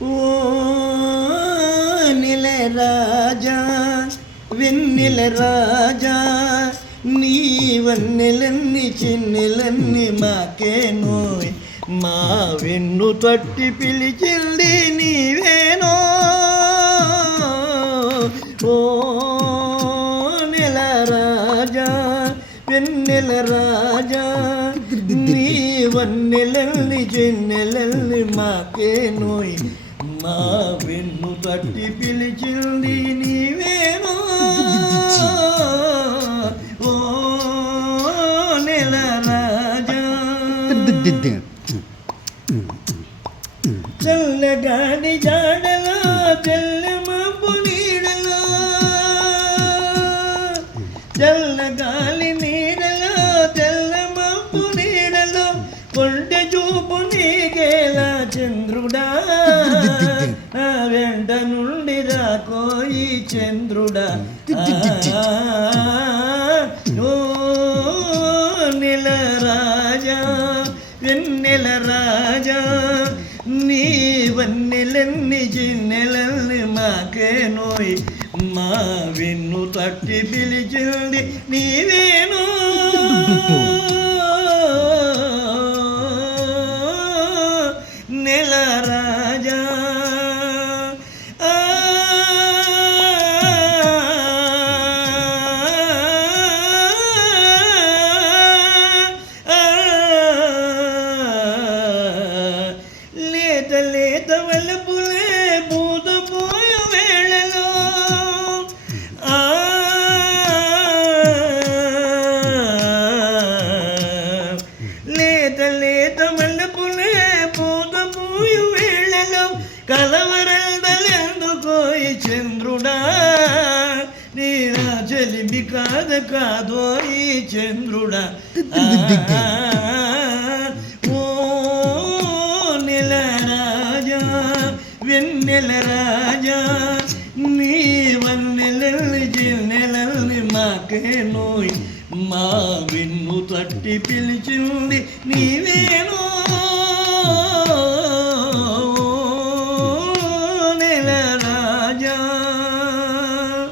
ఓ నిల రాజా వెన్నెల రాజా నీ వన్నెలన్నీ చిన్నెలన్నీ మాకేనోయ్ మా వెన్ను తట్టి పిలిచింది నీవేనో ఓ నెల రాజా వెన్నెల రాజా నీ వన్నెలల్ని చెన్నెలల్ని మాకేనోయ్ మా వెన్ను తట్టి పిలిచింది నీవేనో ఓ నెల రాజా చల్లగాని జాడలో తెల్లమబ్బు నీడలో చల్లగాలి నీడలో తెల్లమబ్బు నీడలో కొండ చూపు నీకేలా చంద్రుడా నా వెంట నుండి రాకోయి చంద్రుడా ఓ నెల రాజా వెన్నెల రాజా నీ వన్నెలన్నీ చిన్నెలల్ని మాకేనోయ్ మా వెన్ను తట్టి పిలిచింది నీవేనో నెల రాజా లేత వలపులే పూతపోయ వేళలో లేత వలపులే పూతపోయ వేళలో కలవరదలెందుకోయి చంద్రుడా నీ రాజలిమి కాదోయి చంద్రుడా వెన్నెల రాజా నీ వన్నెలల్ని చిన్నెలల్ని మాకేనోయ్ మా వెన్ను తట్టి పిలిచింది నీవేనో